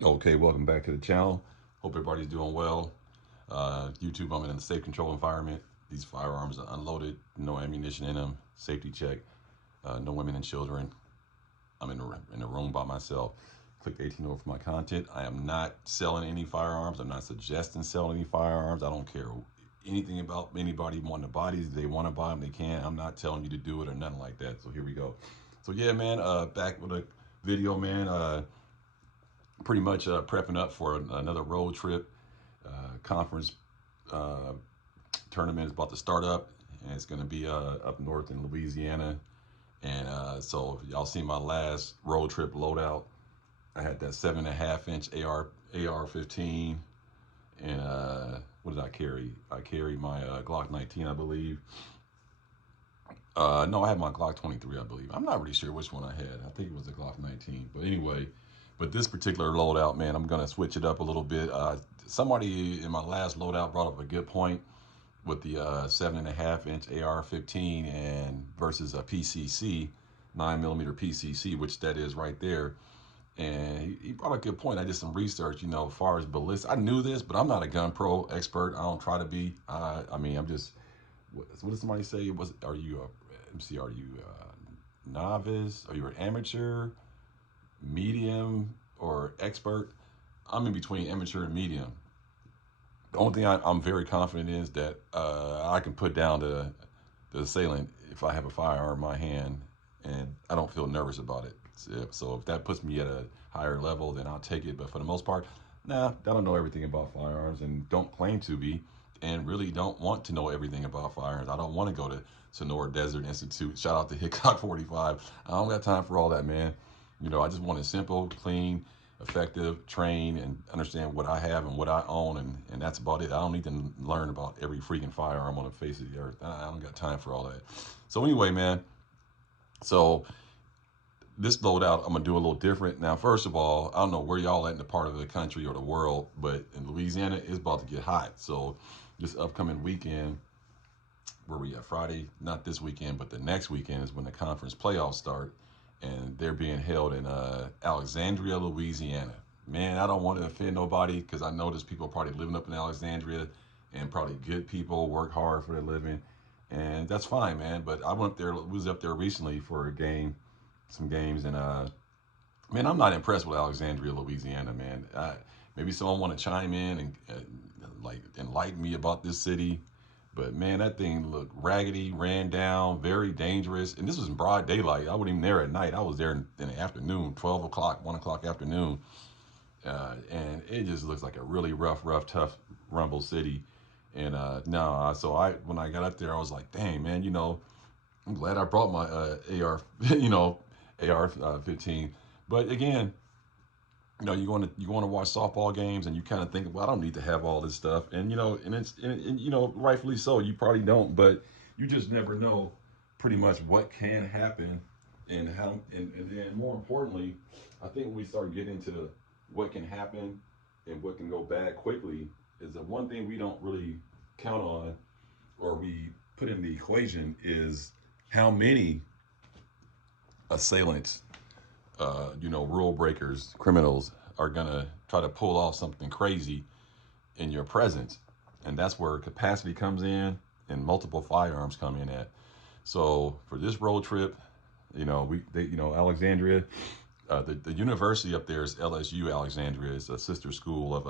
Okay, welcome back to the channel. Hope everybody's doing well. YouTube, I'm in a safe control environment. These firearms are unloaded, no ammunition in them, safety check, no women and children. I'm in a room by myself. Click 18 over for my content. I am not selling any firearms. I'm not suggesting selling any firearms. I don't care anything about anybody wanting to buy these. If they want to buy them, they can. I'm not telling you to do it or nothing like that. So here we go. So yeah, man, back with a video, man. Pretty much prepping up for another road trip. Conference uh, tournament is about to start up, and it's going to be up north in Louisiana. And so, if y'all seen my last road trip loadout, I had that 7.5 inch AR-15, and what did I carry? I carried my Glock 19, I believe. No, I had my Glock 23, I believe. I'm not really sure which one I had. I think it was the Glock 19. But anyway, but this particular loadout, man, I'm gonna switch it up a little bit. Somebody in my last loadout brought up a good point with the 7.5 inch AR-15 and versus a PCC, 9mm PCC, which that is right there. And he brought a good point. I did some research, as far as ballistics. I knew this, but I'm not a gun pro expert. I don't try to be. I mean, I'm just. What did somebody say? Are you a MC? Are you a novice? Are you an amateur, medium, or expert? I'm in between amateur and medium. The only thing I'm very confident is that I can put down the assailant if I have a firearm in my hand and I don't feel nervous about it. So if that puts me at a higher level, then I'll take it. But for the most part, nah, I don't know everything about firearms and don't claim to be, and really don't want to know everything about firearms. I don't want to go to Sonora Desert Institute. Shout out to Hickok 45. I don't got time for all that, man. I just want it simple, clean, effective, train, and understand what I have and what I own, and that's about it. I don't need to learn about every freaking firearm on the face of the earth. I don't got time for all that. So anyway, man, so this loadout, I'm gonna do a little different. Now, first of all, I don't know where y'all at in the part of the country or the world, but in Louisiana, it's about to get hot. So this upcoming weekend, where we at Friday, not this weekend, but the next weekend is when the conference playoffs start, and they're being held in Alexandria, Louisiana. Man, I don't want to offend nobody because I know there's people probably living up in Alexandria, and probably good people work hard for their living, and that's fine, man. But I went there, was up there recently for a game, some games, and man, I'm not impressed with Alexandria, Louisiana, man. Maybe someone want to chime in and like enlighten me about this city. But man, that thing looked raggedy, ran down, very dangerous. And this was in broad daylight. I wasn't even there at night. I was there in the afternoon, 12 o'clock, 1 o'clock afternoon. And it just looks like a really rough, tough rumble city. And no, so when I got up there, I was like, dang, man, I'm glad I brought my AR, AR-15. But again, you want to watch softball games, and you kind of think, well, I don't need to have all this stuff, and rightfully so. You probably don't, but you just never know, pretty much what can happen, and how, and then more importantly, I think when we start getting into what can happen and what can go bad quickly, is the one thing we don't really count on, or we put in the equation, is how many assailants, rule breakers, criminals are gonna try to pull off something crazy in your presence, and that's where capacity comes in and multiple firearms come in at. So for this road trip, Alexandria, the university up there is LSU. Alexandria is a sister school of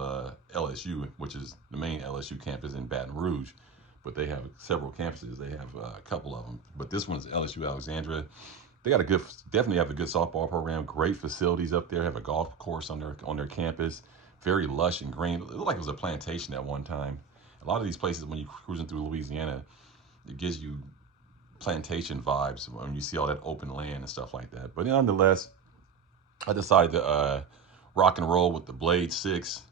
LSU, which is the main LSU campus in Baton Rouge. But they have several campuses. They have a couple of them. But this one's LSU Alexandria. They got definitely have a good softball program. Great facilities up there. Have a golf course on their campus. Very lush and green. It looked like it was a plantation at one time. A lot of these places, when you're cruising through Louisiana, it gives you plantation vibes when you see all that open land and stuff like that. But nonetheless, I decided to rock and roll with the Blade 6.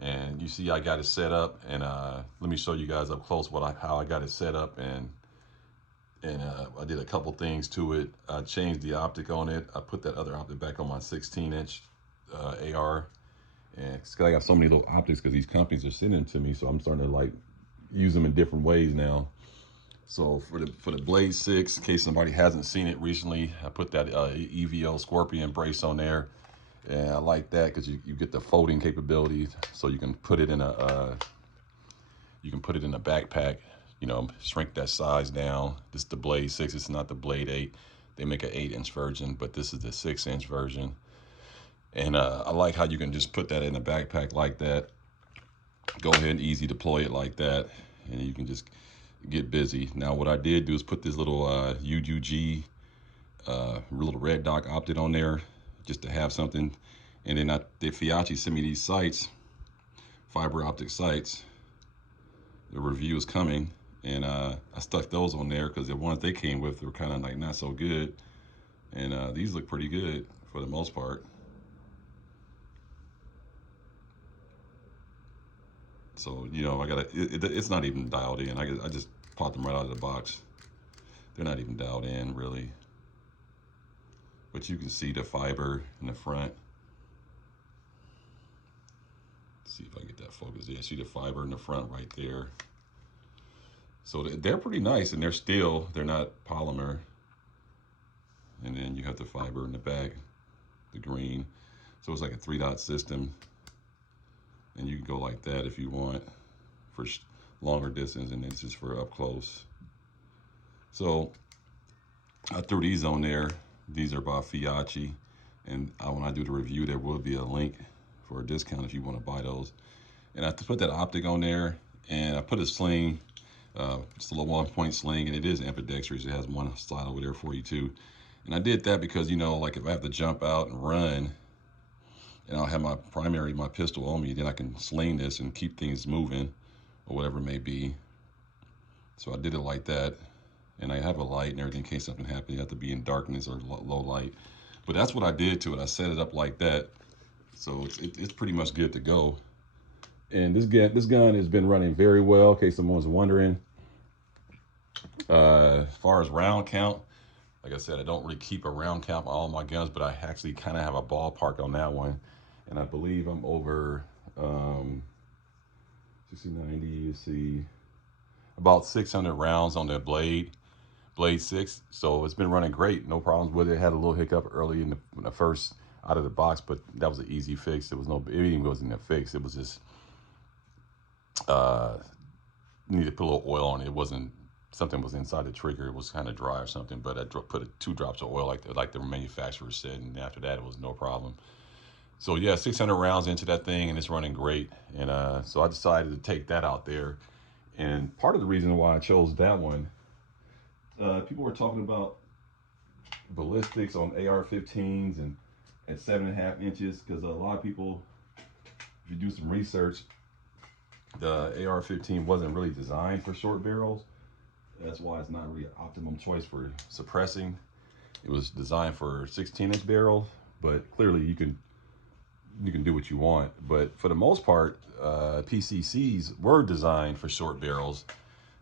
And you see I got it set up, and let me show you guys up close how I got it set up, and I did a couple things to it. I changed the optic on it. I put that other optic back on my 16-inch AR, and I got so many little optics because these companies are sending them to me, so I'm starting to like use them in different ways now. So for the Blade 6, in case somebody hasn't seen it recently, I put that EVO Scorpion brace on there. And I like that because you get the folding capability, so you can put it in a backpack. You know, shrink that size down. This is the Blade 6. It's not the Blade 8. They make an 8-inch version, but this is the 6-inch version. And I like how you can just put that in a backpack like that. Go ahead and easy deploy it like that, and you can just get busy. Now, what I did do is put this little UUG little red dot optic on there, just to have something. And then the Fiachi sent me these sights, fiber optic sights. The review is coming, and I stuck those on there because the ones they came with were kind of like not so good, and these look pretty good for the most part. So, you know, I gotta, it's not even dialed in. I just popped them right out of the box. They're not even dialed in really, but you can see the fiber in the front. Let's see if I get that focus. Yeah, see the fiber in the front right there. So they're pretty nice, and they're not polymer. And then you have the fiber in the back, the green. So it's like a 3-dot system, and you can go like that if you want for longer distance, and this is for up close. So I threw these on there. These are by Fiachi, and when I do the review, there will be a link for a discount if you want to buy those. And I put that optic on there, and I put a sling, just a little 1-point sling, and it is ambidextrous. It has one slide over there for you too. And I did that because, you know, like if I have to jump out and run, and I'll have my pistol on me, then I can sling this and keep things moving, or whatever it may be. So I did it like that. And I have a light and everything in case something happens. You have to be in darkness or low light. But that's what I did to it. I set it up like that. So it's pretty much good to go. And this gun has been running very well, in case someone's wondering. As far as round count, like I said, I don't really keep a round count on all my guns, but I actually kind of have a ballpark on that one. And I believe I'm over 60, 90, you see, about 600 rounds on the Blade 6. So it's been running great, no problems with it. Had a little hiccup early in the first out of the box, but that was an easy fix. It even wasn't a fix. It was just needed to put a little oil on it. It wasn't, something was inside the trigger. It was kind of dry or something, but I put 2 drops of oil like the manufacturer said, and after that it was no problem. So yeah, 600 rounds into that thing, and it's running great. And so I decided to take that out there. And part of the reason why I chose that one, people were talking about ballistics on AR-15s and at 7.5 inches, because a lot of people, if you do some research, the AR-15 wasn't really designed for short barrels. That's why it's not really an optimum choice for suppressing. It was designed for 16-inch barrels, but clearly you can do what you want. But for the most part, PCCs were designed for short barrels.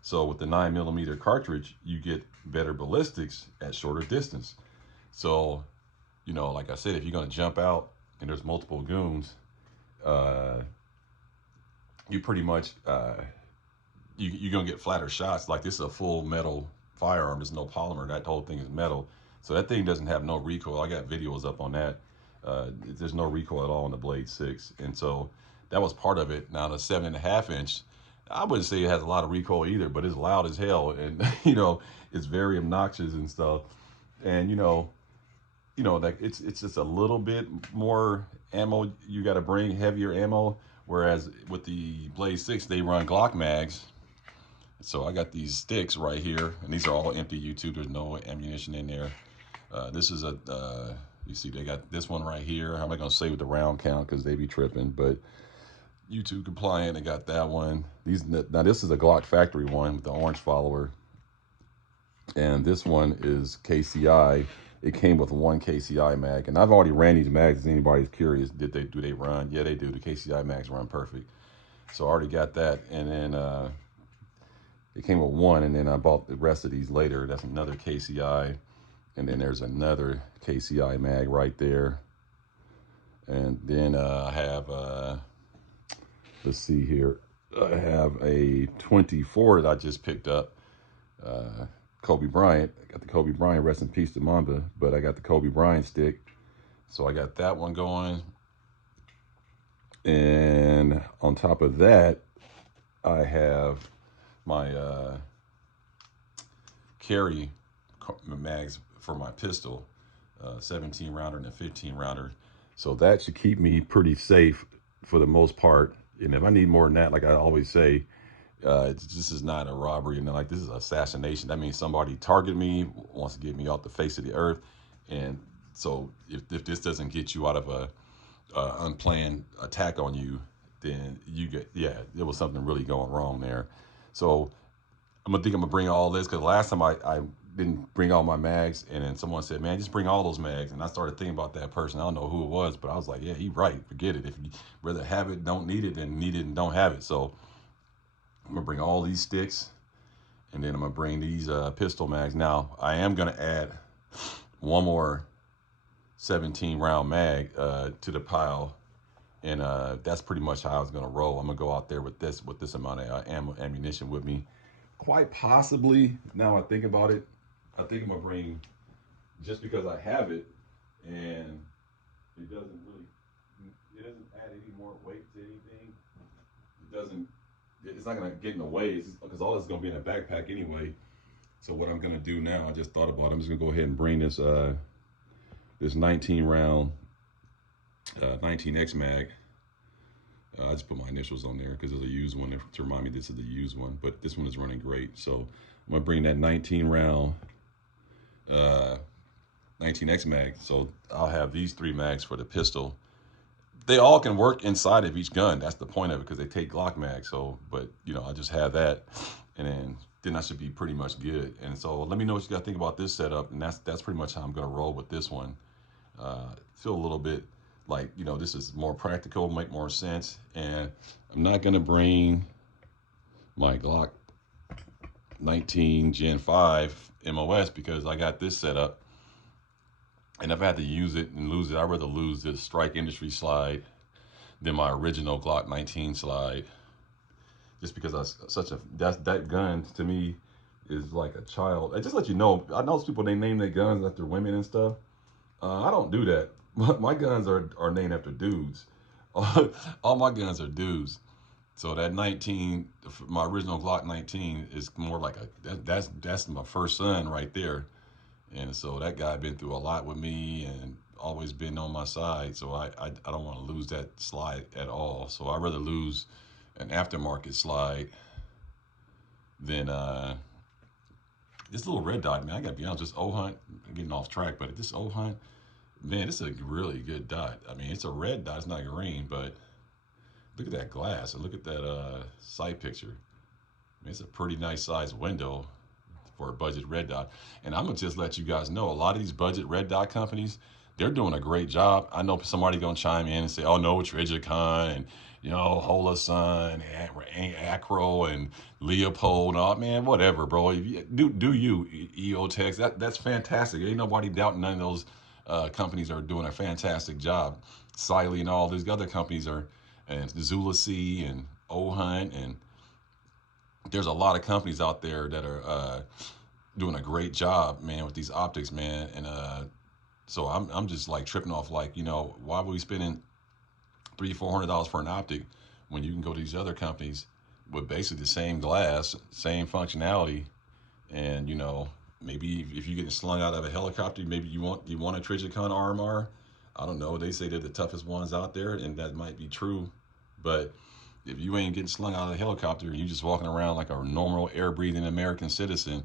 So with the 9mm cartridge, you get better ballistics at shorter distance. So, you know, like I said, if you're going to jump out and there's multiple goons, you pretty much, you're going to get flatter shots. Like this is a full metal firearm. There's no polymer. That whole thing is metal. So that thing doesn't have no recoil. I got videos up on that. There's no recoil at all on the Blade 6. And so that was part of it. Now the 7.5 inch, I wouldn't say it has a lot of recoil either, but it's loud as hell. And, you know, it's very obnoxious and stuff. And, you know, like it's just a little bit more ammo. You got to bring heavier ammo. Whereas with the Blade 6, they run Glock mags. So I got these sticks right here, and these are all empty YouTube. There's no ammunition in there. This is you see they got this one right here. I'm not gonna say with the round count because they be tripping, but YouTube compliant. They got that one. Now this is a Glock factory one with the orange follower, and this one is KCI. It came with 1 KCI mag, and I've already ran these mags. If anybody's curious, do they run? Yeah, they do. The KCI mags run perfect. So I already got that, and then it came with 1, and then I bought the rest of these later. That's another KCI, and then there's another KCI mag right there. And then I have, let's see here, I have a 24 that I just picked up. Kobe Bryant. I got the Kobe Bryant, rest in peace to Mamba, but I got the Kobe Bryant stick. So I got that one going. And on top of that, I have my carry mags for my pistol, 17 rounder and a 15 rounder. So that should keep me pretty safe for the most part. And if I need more than that, like I always say, this is not a robbery, and like this is assassination. That means somebody targeted me, wants to get me off the face of the earth. And so if this doesn't get you out of a unplanned attack on you, then you get, yeah, there was something really going wrong there. So I'm gonna bring all this, because last time I didn't bring all my mags, and then someone said, man, just bring all those mags. And I started thinking about that person. I don't know who it was, but I was like, yeah, he's right, forget it. If you rather have it, don't need it, than need it and don't have it. So I'm gonna bring all these sticks, and then I'm gonna bring these pistol mags. Now I am gonna add one more 17 round mag to the pile, and that's pretty much how I was gonna roll. I'm gonna go out there with this amount of ammunition with me. Quite possibly, now I think about it, I think I'm gonna bring, just because I have it, and it doesn't add any more weight to anything. It's not gonna get in the way, because all this is gonna be in a backpack anyway. So what I'm gonna do now, I just thought about it, I'm just gonna go ahead and bring this this 19 round 19X mag. I just put my initials on there because there's a used one to remind me this is the used one, but this one is running great. So I'm gonna bring that 19 round 19X mag. So I'll have these 3 mags for the pistol. They all can work inside of each gun. That's the point of it, because they take Glock mags. So, but you know, I just have that, and then I should be pretty much good. And so let me know what you guys think about this setup, and that's pretty much how I'm gonna roll with this one. Feel a little bit like, you know, this is more practical, make more sense. And I'm not gonna bring my Glock 19 Gen 5 MOS, because I got this set up, and if I had to use it and lose it, I'd rather lose this Strike Industry slide than my original Glock 19 slide, just because that gun to me is like a child. I just let you know, I know people, they name their guns after women and stuff. I don't do that. My guns are named after dudes. All my guns are dudes. So that 19, my original Glock 19, is more like that's my first son right there. And so that guy been through a lot with me and always been on my side. So I don't want to lose that slide at all. So I'd rather lose an aftermarket slide than this little red dot, man. I gotta be honest, this O Hunt, I'm getting off track, but this O Hunt, man, this is a really good dot. I mean, it's a red dot, it's not green, but look at that glass and look at that sight picture. I mean, it's a pretty nice sized window for a budget red dot. And I'm gonna just let you guys know, a lot of these budget red dot companies, they're doing a great job. I know somebody gonna chime in and say, "Oh no, it's Trijicon and Holosun, Acro, and Leopold." Oh man, whatever, bro. If you, do you EOTech? That's fantastic. Ain't nobody doubting none of those companies are doing a fantastic job. Siley and all these other companies are, and Zula C and O Hunt, and there's a lot of companies out there that are doing a great job, man, with these optics, man. And so I'm just like tripping off, like, why would we spending $300-400 for an optic when you can go to these other companies with basically the same glass, same functionality, and maybe if you're getting slung out of a helicopter, maybe you want a Trijicon RMR. I don't know. They say they're the toughest ones out there, and that might be true, but if you ain't getting slung out of a helicopter and you just walking around like a normal air-breathing American citizen,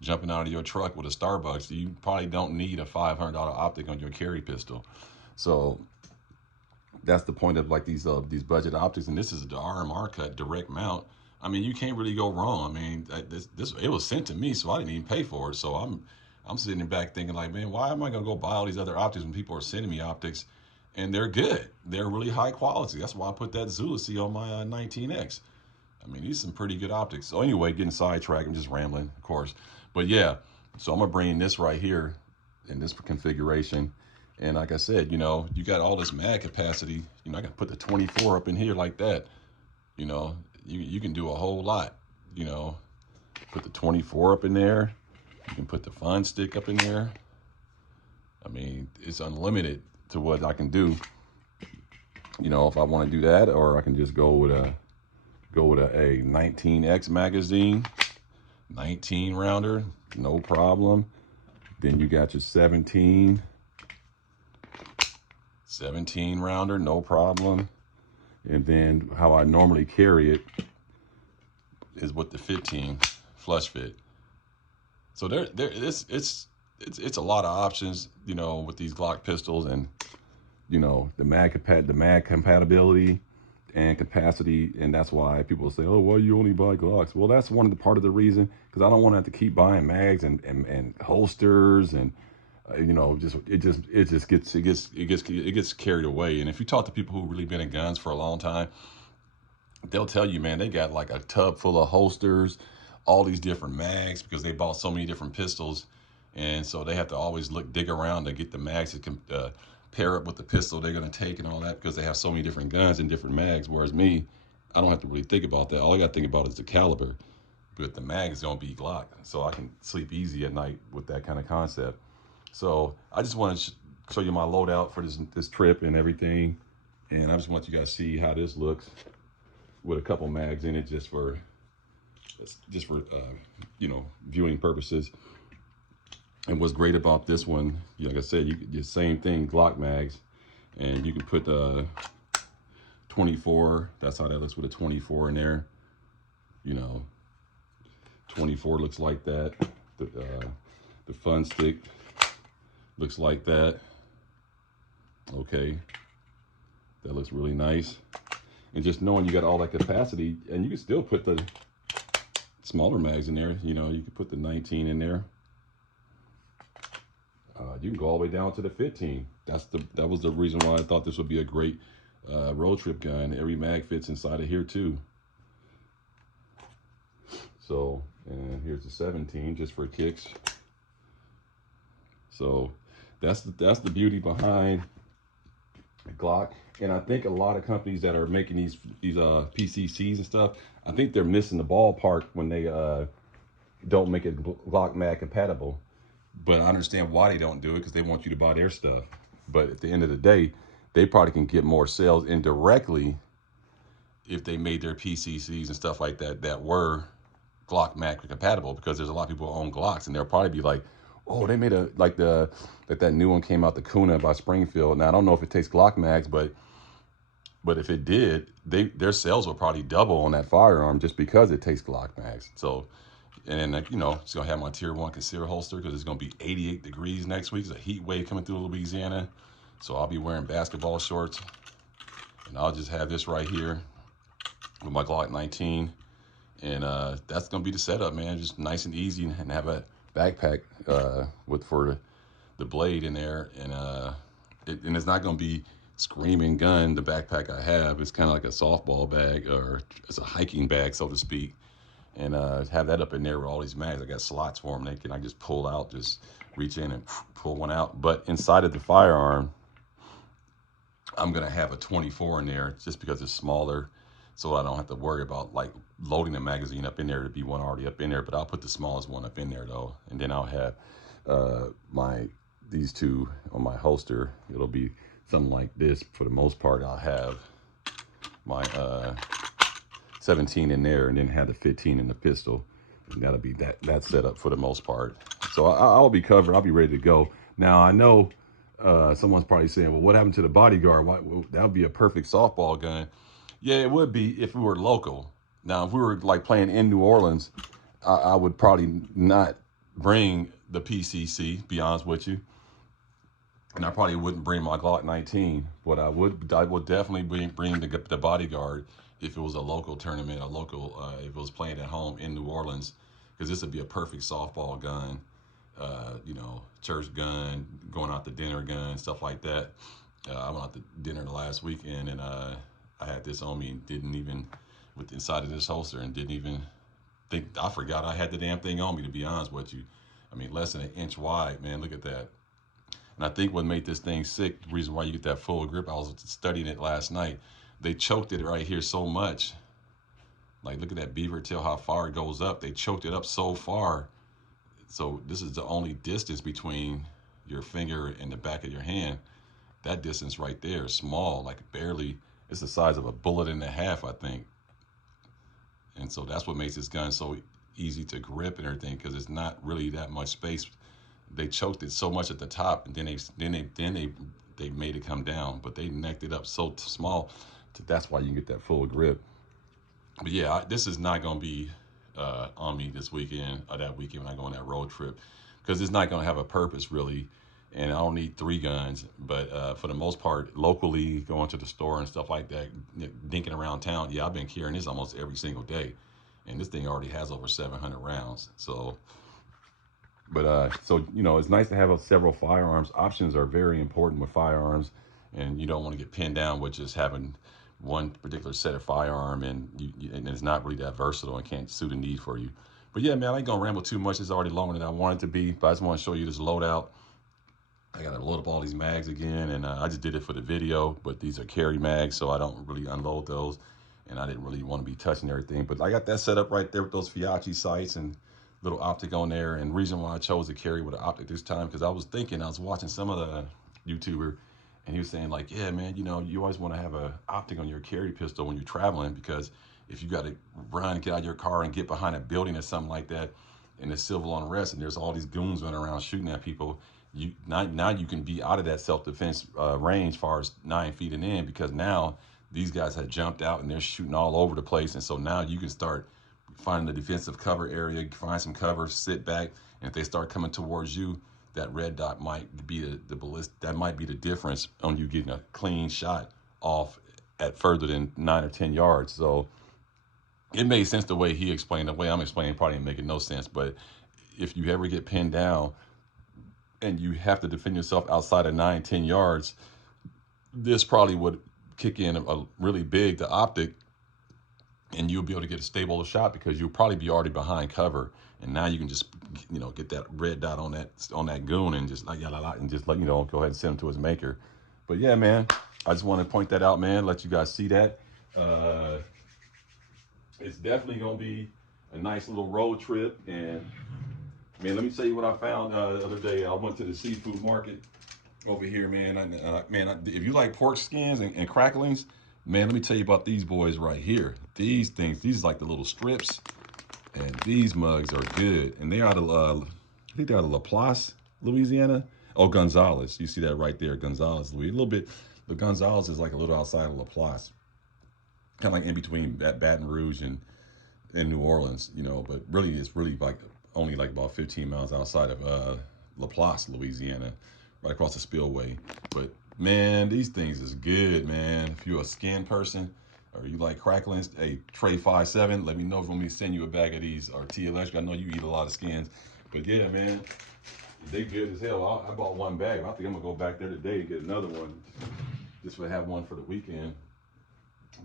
jumping out of your truck with a Starbucks, you probably don't need a $500 optic on your carry pistol. So that's the point of like these budget optics, and this is the RMR cut direct mount. I mean, you can't really go wrong. I mean, this it was sent to me, so I didn't even pay for it. So I'm sitting back thinking like, man, why am I gonna go buy all these other optics when people are sending me optics? And they're good. They're really high quality. That's why I put that Zula C on my 19X. I mean, these are some pretty good optics. So anyway, getting sidetracked, I'm just rambling, of course. But yeah, so I'm gonna bring this right here in this configuration. And like I said, you got all this mag capacity. I can put the 24 up in here like that. You can do a whole lot. Put the 24 up in there. You can put the fun stick up in there. I mean, it's unlimited to what I can do. You know, if I want to do that, or I can just go with a 19X magazine, 19 rounder, no problem. Then you got your 17 rounder, no problem. And then how I normally carry it is with the 15 flush fit. So it's a lot of options, you know, with these Glock pistols, and you know, the mag compatibility and capacity. And that's why people say, oh, well, you only buy Glocks. Well, that's one of the part of the reason, because I don't want to have to keep buying mags and holsters, and you know, it gets carried away. And if you talk to people who've really been in guns for a long time, they'll tell you, man, they got like a tub full of holsters, all these different mags, because they bought so many different pistols. And so they have to always dig around to get the mags that can pair up with the pistol they're going to take and all that, because they have so many different guns and different mags. Whereas me, I don't have to really think about that. All I got to think about is the caliber. But the mag is going to be Glock. So I can sleep easy at night with that kind of concept. So I just want to show you my loadout for this trip and everything. And I just want you guys to see how this looks with a couple mags in it, just for you know, viewing purposes. And what's great about this one, like I said, you get the same thing, Glock mags, and you can put 24. That's how that looks with a 24 in there. You know, 24 looks like that. The fun stick looks like that. Okay, that looks really nice. And just knowing you got all that capacity, and you can still put the smaller mags in there. You know, you can put the 19 in there. You can go all the way down to the 15. That was the reason why I thought this would be a great road trip gun. Every mag fits inside of here too. So, and here's the 17 just for kicks. So that's the beauty behind Glock. And I think a lot of companies that are making these PCCs and stuff, I think they're missing the ballpark when they don't make it Glock mag compatible. But I understand why they don't do it, because they want you to buy their stuff. But at the end of the day, they probably can get more sales indirectly if they made their PCCs and stuff like that were Glock mag compatible, because there's a lot of people who own Glocks, and they'll probably be like, oh, they made that new one came out, the Kuna by Springfield. Now I don't know if it takes Glock mags, but if it did, their sales will probably double on that firearm just because it takes Glock mags. So, and then, you know, it's gonna have my tier 1 concealed holster, because it's gonna be 88 degrees next week. It's a heat wave coming through Louisiana, so I'll be wearing basketball shorts, and I'll just have this right here with my Glock 19, and that's gonna be the setup, man. Just nice and easy, and have a backpack for the blade in there, and it's not gonna be screaming gun. The backpack I have is kind of like a softball bag, or it's a hiking bag, so to speak, and have that up in there with all these mags. I got slots for them. I just pull out, just reach in and pull one out. But inside of the firearm, I'm gonna have a 24 in there, just because it's smaller, so I don't have to worry about like loading the magazine up in there to be one already up in there. But I'll put the smallest one up in there though, and then I'll have these two on my holster. It'll be something like this for the most part. I'll have my 17 in there, and then have the 15 in the pistol, and that'll be that setup for the most part. So I'll be covered. I'll be ready to go. Now I know someone's probably saying, well, what happened to the bodyguard? Well, that would be a perfect softball gun. Yeah, it would be if we were local. Now, if we were like playing in New Orleans, I would probably not bring the PCC, be honest with you. And I probably wouldn't bring my Glock 19, but I would definitely bring the bodyguard if it was a local tournament, if it was playing at home in New Orleans, because this would be a perfect softball gun, you know, church gun, going out to dinner gun, stuff like that. I went out to dinner the last weekend, and I had this on me, and didn't even, with inside of this holster, and didn't even think, I forgot I had the damn thing on me, to be honest with you. I mean, less than an inch wide, man, look at that. And I think what made this thing sick, the reason why you get that full grip, I was studying it last night, they choked it right here so much. Like, look at that beaver tail, how far it goes up. They choked it up so far. So this is the only distance between your finger and the back of your hand. that distance right there is small, like barely. It's the size of a bullet and a half, I think. And so that's what makes this gun so easy to grip and everything, because it's not really that much space. They choked it so much at the top, and then they made it come down, but they necked it up so small. That's why you can get that full grip. But yeah, this is not going to be on me this weekend or that weekend when I go on that road trip, because it's not going to have a purpose really. And I don't need three guns, but for the most part, locally, going to the store and stuff like that, dinking around town, yeah, I've been carrying this almost every single day. And this thing already has over 700 rounds. So, but it's nice to have several firearms. Options are very important with firearms, and you don't want to get pinned down with just having one particular set of firearm, and it's not really that versatile and can't suit a need for you. But yeah, man, I ain't gonna ramble too much. It's already longer than I want it to be, but I just want to show you this loadout. I gotta load up all these mags again, and I just did it for the video, but these are carry mags, so I don't really unload those, and I didn't really want to be touching everything. But I got that set up right there with those Fiachi sights and little optic on there. And the reason why I chose to carry with an optic this time, because I was watching some of the YouTuber, and he was saying like, yeah, man, you always want to have a optic on your carry pistol when you're traveling, because if you got to run, get out of your car and get behind a building or something like that, and there's civil unrest, and there's all these goons running around shooting at people, now you can be out of that self-defense range, far as 9 feet and in, because now these guys have jumped out and they're shooting all over the place, and so now you can start finding the defensive cover area, find some cover, sit back, and if they start coming towards you, that red dot might be the ballist. That might be the difference on you getting a clean shot off at further than 9 or 10 yards. So it made sense the way he explained. The way I'm explaining probably ain't making no sense, but if you ever get pinned down and you have to defend yourself outside of 9, 10 yards, this probably would kick in a really big, the optic, and you'll be able to get a stable shot, because you'll probably be already behind cover, and now you can just get that red dot on that goon, and just and just go ahead and send him to his maker. But yeah, man, I just want to point that out, man, let you guys see that. It's definitely gonna be a nice little road trip. And man, let me tell you what I found the other day. I went to the seafood market over here, man. If you like pork skins and cracklings, man, let me tell you about these boys right here. These are like the little strips, and these mugs are good. And they're out of, I think they're out of Laplace, Louisiana. Oh, Gonzales. You see that right there, Gonzales, Louisiana. A little bit, the Gonzales is like a little outside of Laplace, kind of like in between Baton Rouge and New Orleans, but really it's really like only like about 15 miles outside of Laplace, Louisiana, right across the spillway. But man, these things is good, man. If you're a skin person or you like cracklings, hey, Trey 57, let me know if you want me to send you a bag of these, or T Electric. I know you eat a lot of skins, but yeah, man, they good as hell. I bought one bag. I think I'm gonna go back there today and get another one, just to have one for the weekend.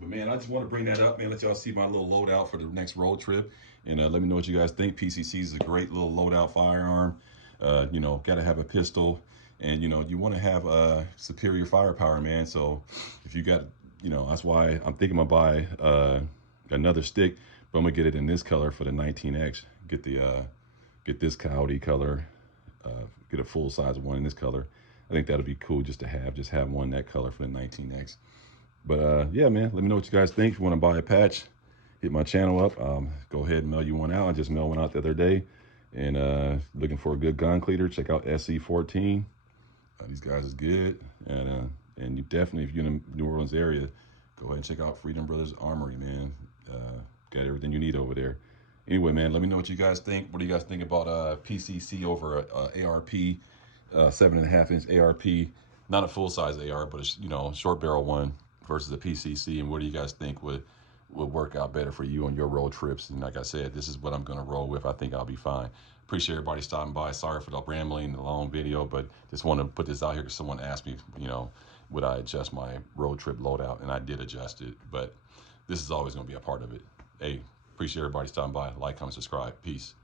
But man, I just want to bring that up, man. Let y'all see my little loadout for the next road trip, and let me know what you guys think. PCC is a great little loadout firearm. Got to have a pistol, and you want to have superior firepower, man. So if you got, that's why I'm thinking I'm gonna buy another stick, but I'm gonna get it in this color for the 19X. Get this coyote color. Get a full size one in this color. I think that'll be cool just to have one that color for the 19X. But yeah, man, let me know what you guys think. If you want to buy a patch, hit my channel up. Go ahead and mail you one out. I just mailed one out the other day. And looking for a good gun cleaner, check out SC14. These guys is good. And you definitely, if you're in the New Orleans area, go ahead and check out Freedom Brothers Armory, man. Got everything you need over there. Anyway, man, let me know what you guys think. What do you guys think about PCC over ARP, 7.5-inch ARP? Not a full-size AR, but a short barrel one versus a PCC. And what do you guys think would work out better for you on your road trips? And like I said, this is what I'm going to roll with. I think I'll be fine. Appreciate everybody stopping by. Sorry for the rambling, the long video, but just want to put this out here because someone asked me, would I adjust my road trip loadout? And I did adjust it, but this is always going to be a part of it. Hey, appreciate everybody stopping by. Like, comment, subscribe. Peace.